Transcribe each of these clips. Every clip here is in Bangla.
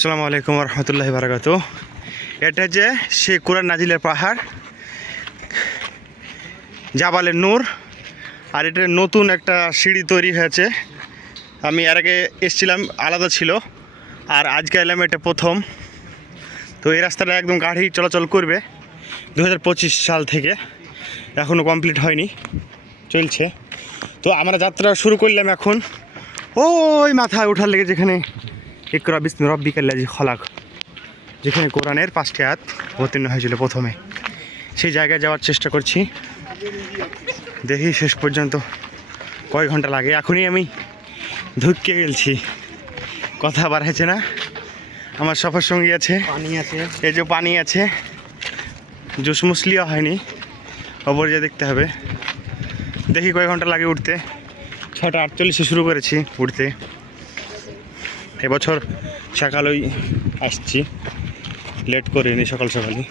আসসালামু আলাইকুম রহমতুল্লাহ বারাকাত এটা যে সে কোরআন নাজিলের পাহাড়, জাবালের নূর, আর এটা নতুন একটা সিঁড়ি তৈরি হয়েছে। আমি এর আগে এসছিলাম, আলাদা ছিল, আর আজকে এলাম এটা প্রথম। তো এই রাস্তাটা একদম গাড়ি চলাচল করবে দু হাজার পঁচিশ সাল থেকে। এখনও কমপ্লিট হয়নি, চলছে। তো আমরা যাত্রা শুরু করলাম এখন। ওই মাথায় ওঠার লেগে যেখানে ইকরা বিসমি রব্বিকাল্লাজি খলাক যেখানে কোরআনের পাঁচটি হাত অবতীর্ণ হয়েছিল প্রথমে। সেই জায়গায় যাওয়ার চেষ্টা করছি। দেখি শেষ পর্যন্ত কয় ঘণ্টা লাগে। এখনই আমি ধুকে গেলছি। কথা বাড়াইছে না। আমার সফর সঙ্গী আছে। পানি আছে। এই যে পানি আছে। জুস মুসলিও হয়নি। ওপরে যে দেখতে হবে। দেখি কয় ঘণ্টা লাগে উঠতে। ছটা আটচল্লিশে শুরু করেছি উঠতে। এবছর সকালই আসছি। লেট করিনি সকাল সকালই।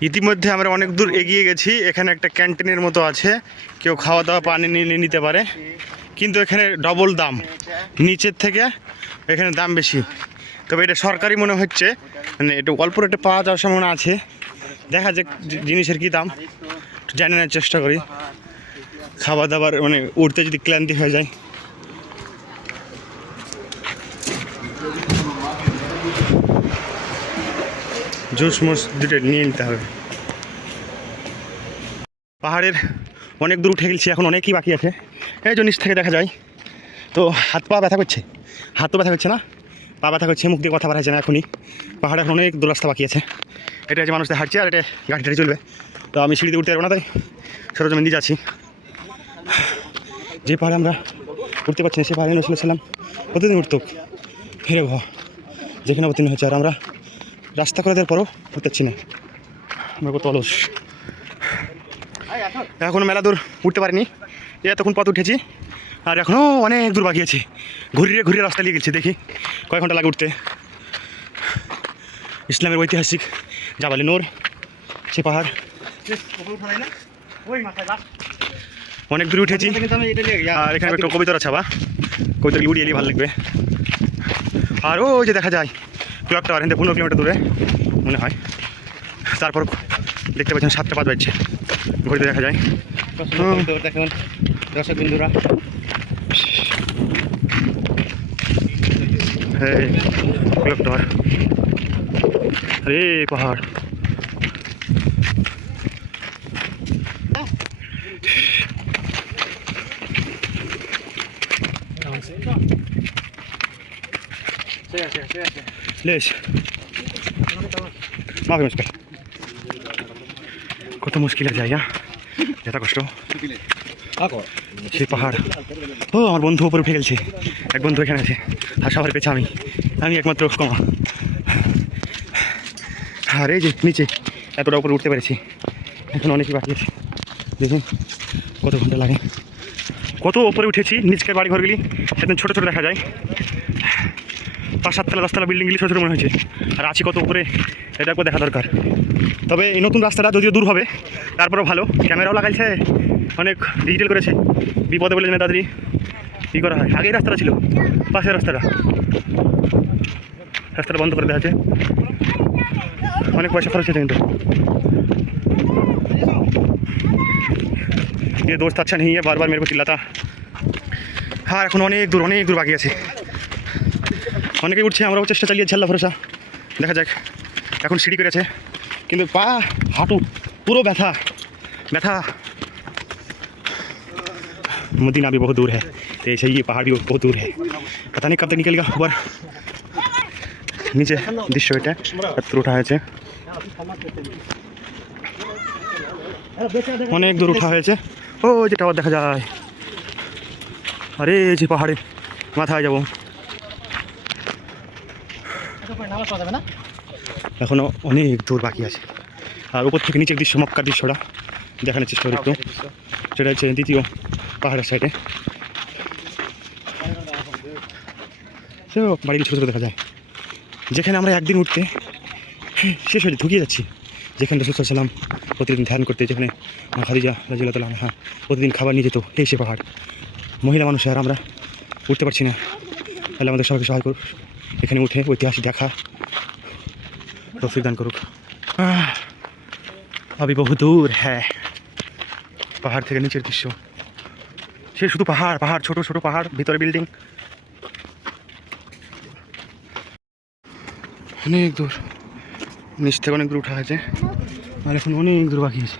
ইতিমধ্যে আমরা অনেক দূর এগিয়ে গেছি। এখানে একটা ক্যান্টিনের মতো আছে। কেউ খাওয়া দাওয়া পানি নিয়ে নিতে পারে। কিন্তু এখানে ডবল দাম। নিচের থেকে এখানে দাম বেশি। তবে এটা সরকারি মনে হচ্ছে। মানে এটা অল্প রেটে পাওয়া যাওয়ার সম্ভাবনা আছে। দেখা যাক জিনিসের কী দাম। একটু জানি নেওয়ার চেষ্টা করি। খাওয়া দাবার মানে উঠতে যদি ক্লান্তি হয়ে যায়। জুস মুস দুটো নিয়ে নিতে হবে। পাহাড়ের অনেক দূর উঠে গেছি, এখন অনেকই বাকি আছে। এই যে নিচ থেকে দেখা যায়, তো হাত পা ব্যথা করছে। হাত তো ব্যথা করছে না, পা ব্যথা করছে, মুখ দিয়ে কথা বাড়াচ্ছে না এখনই। পাহাড়ে এখন অনেক দূর রাস্তা বাকি আছে। এটা যে মানুষদের হাঁটছে আর এটা গাড়ি টাড়ি চলবে। তো আমি সিঁড়িতে উঠতে পারব না, তাই সরজমিন দিয়ে যাচ্ছি। যে পাহাড়ে আমরা উঠতে পারছি না, সে পাহাড়ে নসলেছিলাম প্রতিদিন উঠতো। হেরে ঘ যেখানে অবতীর্ণ হয়েছে আর আমরা রাস্তা করে দেওয়ার পরও উঠতে পারছি না। আমরা কত অলস। এখনও মেলা দূর উঠতে পারিনি। এতক্ষণ পথ উঠেছি, আর এখনও অনেক দূর বাকি আছে। ঘুরিয়ে ঘুরিয়ে রাস্তা নিয়ে গেছি, দেখি কয়েক ঘণ্টা লাগে উঠতে। ইসলামের ঐতিহাসিক জাবালি নোর, সে পাহাড়। অনেক দূরে উঠেছি, আর এখানে একটা কবিতার আছে বা কবিতাগুলি উড়িয়ে এলে ভালো লাগবে। আর ওই যে দেখা যায় ক্লক টাওয়ার পনেরো কিলোমিটার দূরে মনে হয়। তারপর দেখতে পাচ্ছেন সাতটা পাঁচ বাজছে। ঘড়িতে দেখা যায়। দেখুন। দর্শক বিন্দুরা এই ক্লক টাওয়ার আরে পাহাড়। লেস মাফি মুশকিল কত মুশকিলের জায়গা এত কষ্ট সেই পাহাড় ও আমার বন্ধু উপরে উঠে গেছে এক বন্ধু এখানে আছে আর সবার পেছে আমি আমি একমাত্র কমা আর এই যে নিচে এতটা উপরে উঠতে পেরেছি এখন অনেকই বাকি আছে দেখুন কত ঘণ্টা লাগে কত উপরে উঠেছি নিচকের বাড়ি ঘরগুলি একদম ছোটো ছোটো দেখা যায় পাঁচ সাততলা দশতলা বিল্ডিংগুলি ছোটো ছোটো মনে হয়েছে আর আছি কত উপরে এটা একবার দেখা দরকার তবে এই নতুন রাস্তাটা যদিও দূর হবে তারপরেও ভালো ক্যামেরাও লাগাইছে অনেক ডিজিটাল করেছে বিপদে বলে যেন তাড়াতাড়ি কী করা হয় আগেই রাস্তাটা ছিল পাশের রাস্তাটা রাস্তাটা বন্ধ করে দেওয়া হয়েছে অনেক পয়সা খরচ হয়েছে কিন্তু ये दोस्त अच्छा नहीं है बार बार मेरे को चिल्लाता হ্যাঁ এখন অনেক দূর অনেক দূর বাকি আছে অনেকেই উঠছে আমরাও চেষ্টা চালিয়েছি আল্লাহ ভরসা দেখা যাক এখন সিঁড়ি করেছে কিন্তু পা হাঁটু পুরো ব্যথা ব্যথা मदीना भी बहुत दूर है तो ऐसे ही ये पहाड़ भी बहुत दूर है पता नहीं कब तक निकलेगा ऊपर নিচে দৃশ্য এটা এত উঠা হয়েছে অনেক দূর উঠা হয়েছে ও যে টাওয়ার দেখা যায় আরে এই যে পাহাড়ে মাথায় যাবো এখনও অনেক দূর বাকি আছে। আর উপর থেকে নিচের দৃশ্য মক্কার দৃশ্যটা দেখানোর চেষ্টা করি একটু। সেটা হচ্ছে দ্বিতীয় পাহাড়ের সাইডে সে বাড়ির ছোটো ছোটো দেখা যায়। যেখানে আমরা একদিন উঠতে শেষ হয়ে ঢুকিয়ে যাচ্ছি। যেখানে রসুল সাল্লাম প্রতিদিন ধ্যান করতে, যেখানে খাদিজা রাজিল্লাহ তাল্লাহ হ্যাঁ প্রতিদিন খাবার নিয়ে যেত, এই সে পাহাড়। মহিলা মানুষ আর আমরা উঠতে পারছি না। তাহলে আমাদের সবাইকে সহায় এখানে উঠে ঐতিহাসিক দেখা। তৌফিক দান করুক। अभी বহু দূর হ্যাঁ। পাহাড় থেকে নিচের দৃশ্য। সে শুধু পাহাড় পাহাড়, ছোট ছোট পাহাড়, ভিতরে বিল্ডিং। অনেক দূর। নিচ থেকে অনেক দূর উঠা হয়েছে। আর এখন অনেক দূর বাকি আছে।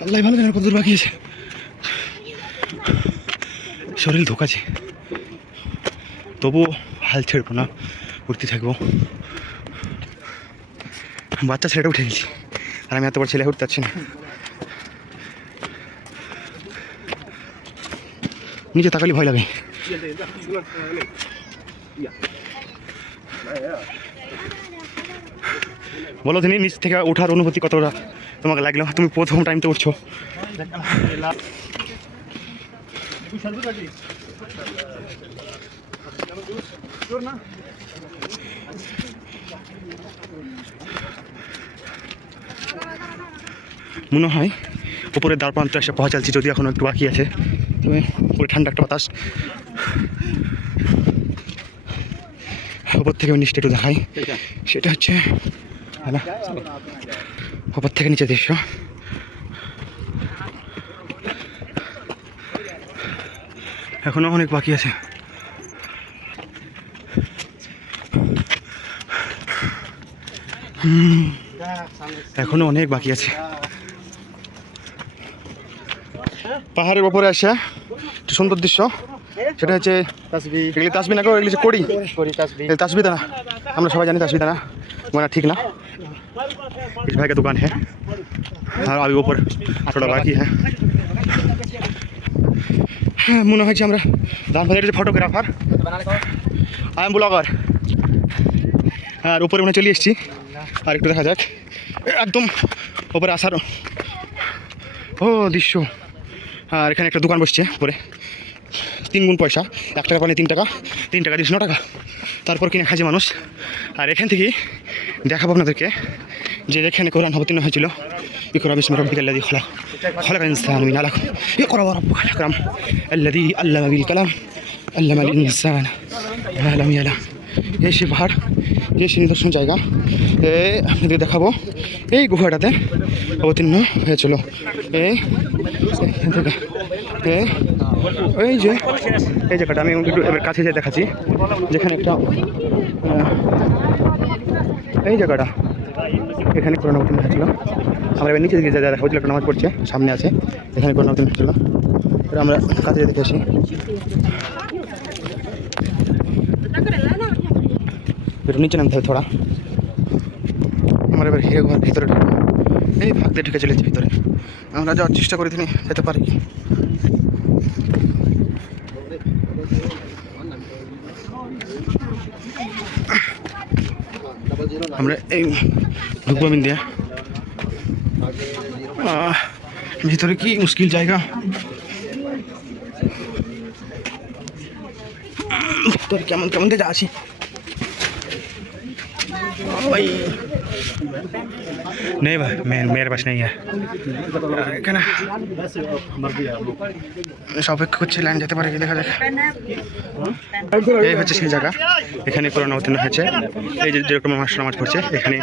আল্লাহ ভালো জানে কত দূর বাকি আছে। শরীর ধোকাছে। তবুও হাল ছেড়বো না, উঠতে থাকব। বাচ্চা ছেলেটা উঠে গেছি আর আমি এত বড় ছেলে উঠতে পারছি না। নিচে তাকালি ভয় লাগে। বলো তিনি নিচ থেকে ওঠার অনুভূতি কতটা? তোমাকে লাগল। তুমি প্রথম টাইম তো উঠছো। মনে হয় উপরে দ্বার প্রান্ত এসে পৌঁছাচ্ছি যদি এখনও একটু বাকি আছে। তবে পুরো ঠান্ডা একটা বাতাস। উপর থেকে নিচটা একটু দেখাই। সেটা হচ্ছে হ্যালো। উপর থেকে নিচে দৃশ্য। এখনো অনেক বাকি আছে হুম, এখনো অনেক বাকি আছে পাহাড়ের ওপরে আসে একটু সুন্দর দৃশ্য সেটা হচ্ছে तस्वीर এগুলি তাসবি না গো এগুলি হচ্ছে কড়ি पूरी तस्वीर ये तस्वीर ना हम लोग सबाई जाने तस्वीर ना बना ठीक ना इस भाई का दुकान है और अभी ऊपर थोड़ा बाकी है হ্যাঁ মনে হচ্ছে আমরা দান বাজারের ফটোগ্রাফার আই এম ব্লগার আর উপরে মনে চলে এসেছি। আর একটু দেখা যাক। একদম ওপরে আসার ও দৃশ্য। আর এখানে একটা দোকান বসছে পরে তিন গুণ পয়সা। এক টাকা পানি, তিন টাকা। তিন টাকা দিস ন টাকা। তারপর কিনে খাইছে মানুষ। আর এখান থেকে দেখাবো আপনাদেরকে যে এখানে কোরআন অবতীর্ণ হয়েছিল। ইকরা বিসমি রাব্বিকাল লাযী খলাক খলাকাল ইনসানা মিন আলাক ইকরা ওয়া রাব্বুকাল আকরাম আল্লাযী আল্লামা বিল কালাম আল্লামাল ইনসানা মা এই সে পাহাড় যে সে নিদর্শন জায়গা, এ আপনাদের দেখাবো। এই গুহাটাতে অবতীর্ণ হয়েছিল এই এই যে, এই জায়গাটা আমি একটু কাছে যেয়ে দেখাচ্ছি। যেখানে একটা এই জায়গাটা। এখানে করোনা অবতীর্ণ হয়েছিল। আমরা এবার নিচে দিকে যা দেখা হচ্ছিল একটা নামাজ পড়ছে, সামনে আছে। এখানে করোনা অবতীর্ণ হয়েছিল। এবার আমরা কাছে দেখে আসি। একটু নিচে নামতে হবে থোড়া। আমরা এবার হিরে ঘর ভিতরে ঢুকবো। এই ফাঁক দিয়ে ঢুকে চলেছি ভিতরে। আমরা যাওয়ার চেষ্টা করি তিনি যেতে পারি। আমরা এই ঢুকবো মিন দিয়ে আহ, ভিতরে কি মুশকিল জায়গা ভিতরে কেমন কেমন দিয়ে আছি ওই नहीं भाई मैं मेरे पास नहीं है এখানে অপেক্ষা করছে লাইন যেতে পারে কি দেখা যাক এই হচ্ছে সেই জায়গা এখানে কোরআন অবতীর্ণ হয়েছে এই যে যেরকম আমার নামাজ পড়ছে এখানে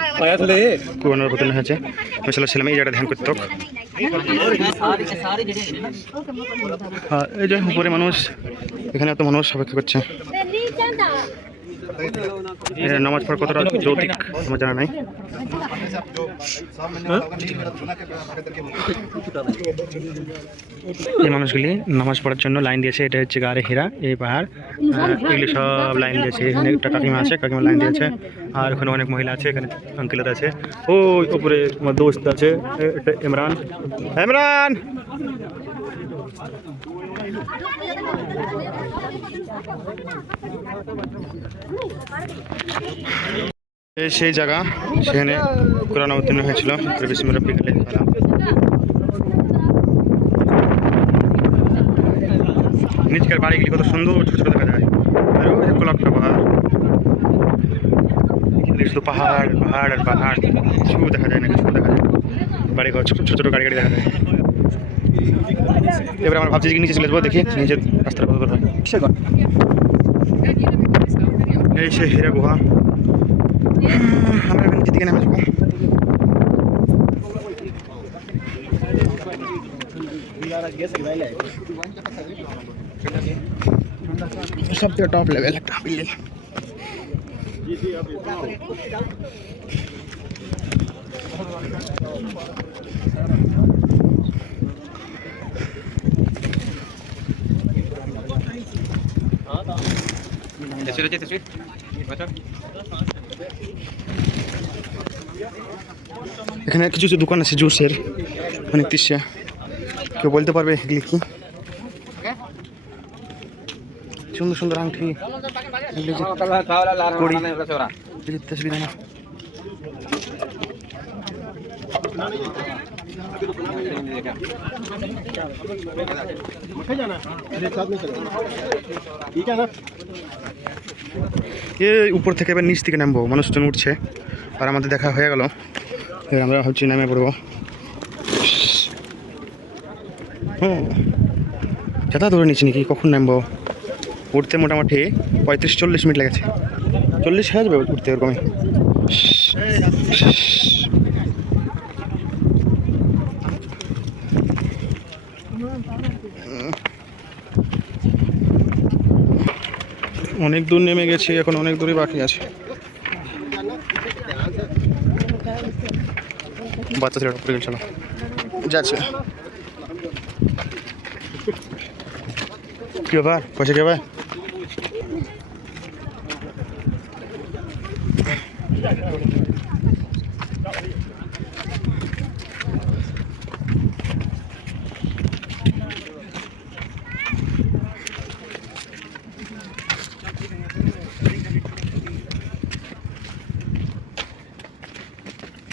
কোরআন অবতীর্ণ হয়েছে আমি সাল্লাহ সাল্লাম এই জায়গাটা ধ্যান করতো আর এই যে উপরে মানুষ এখানে এত মানুষ অপেক্ষা করছে এর নামাজ পড়া কতটা যৌতিক? আমার জানা নাই। এই মানুষগুলি নামাজ পড়ার জন্য লাইন দিয়েছে। এটা হচ্ছে গাড়ি হীরা, এই পাহাড়। এগুলি সব লাইন দিয়েছে। এখানে একটা কাকিমা আছে, কাকিমা লাইন দিয়েছে। আর ওখানে অনেক মহিলা আছে, এখানে আঙ্কেলত আছে। ও উপরে আমার দোস্ত আছে এটা ইমরান। ইমরান! সেই জায়গা, সেখানে কোরআন অবতীর্ণ হয়েছিল বিসমুর রব্বিকাল আলা নিচকার বাড়িগুলি কত সুন্দর, ছোট ছোট দেখা যায়। আর ওই যে গোলাপটা পাহাড়। শুধু পাহাড় পাহাড় আর পাহাড়। কিছু দেখা যায় না, কিছু দেখা যায় বাড়ি ঘর ছোট ছোট ছোট গাড়ি গাড়ি দেখা যায়। এবার আমরা ভাবছি যে নিচে চলে যাব দেখি নিচের রাস্তাটা কত দূর হয়। এই সে হীরা গুহা। আমরা এবার নিচের দিকে নেমে যাব। সব থেকে টপ লেভেল একটা বিল্ডিং तस्वीर अच्छी तस्वीर बचा এখানে কিছু কিছু দোকান আছে জুসের অনেক দৃশ্যে কেউ বলতে পারবে এগুলি কি সুন্দর সুন্দর আংটি এগুলি যে कोड़ी। এগুলি তসবির না এ উপর থেকে এবার নিচ থেকে নামবো, মানুষজন উঠছে, আর আমাদের দেখা হয়ে গেল। আমরা ভাবছি নামে পড়ব। হুম, যাতা ধরে নিচ্ছি নাকি, কখন নামবো? উঠতে মোটামুটি পঁয়ত্রিশ চল্লিশ মিনিট লেগেছে। চল্লিশ হয়ে যাবে উঠতে ওরকমই অনেক দূর নেমে গেছি এখন অনেক দূরই বাকি আছে। বাচ্চা ছেলেটা উপরে গেছিল যাচ্ছে। কি ব্যাপার? পয়সা কে ব্যাপার?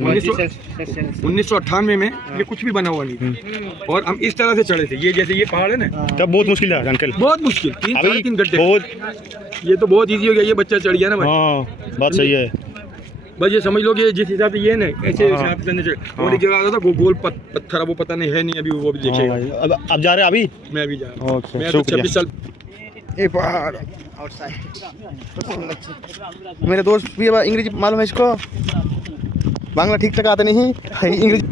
उन्नीस सौ अट्ठानवे में ये कुछ भी बना हुआ नहीं था। और हम इस तरह से चढ़े थे। ये जैसे ये पहाड़ है ना तब बहुत मुश्किल था अंकल। बहुत मुश्किल। तीन साढ़े तीन घंटे। बहुत ये तो बहुत इजी हो गया ये बच्चा चढ़ गया ना भाई। हाँ बात सही है। बस ये समझ लो कि जिस हिसाब से ये ना ऐसे हाँ। हिसाब से हाँ। और एक जगह आता था वो गोल पत, पत्थर वो पता नहीं है नहीं अभी वो भी हाँ देखेगा। अब अब जा रहे हैं अभी? मैं भी जा रहा हूँ। मैं तो छब्बीस साल ये पहाड़ मेरे दोस्त भी अब अंग्रेज़ी मालूम है इसको? বাংলা ঠিকঠাক আতে নেই ইংরেজি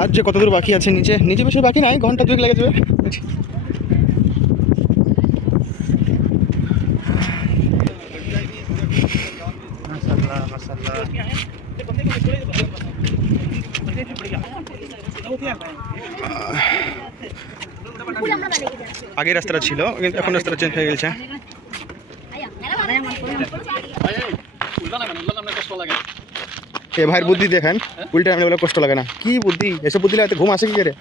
আর যে কতদূর বাকি আছে নিচে? নিচে বেশি বাকি নাই, ঘণ্টা দুয়েক লেগে যাবে। আগে রাস্তাটা ছিল এখন রাস্তাটা চেঞ্জ হয়ে গেছে। এ ভাইয়ের বুদ্ধি দেখেন উল্টা নামলে বলে কষ্ট লাগে না। কি বুদ্ধি? এসব বুদ্ধি লাগে ঘুম আসে কি করে?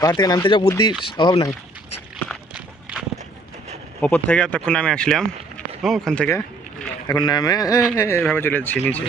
পাহাড় থেকে নামতে যাও বুদ্ধি অভাব নাই। ওপর থেকে তখন নামে আসলাম। ওখান থেকে। এখন নামে এভাবে চলে যাচ্ছি নিচে।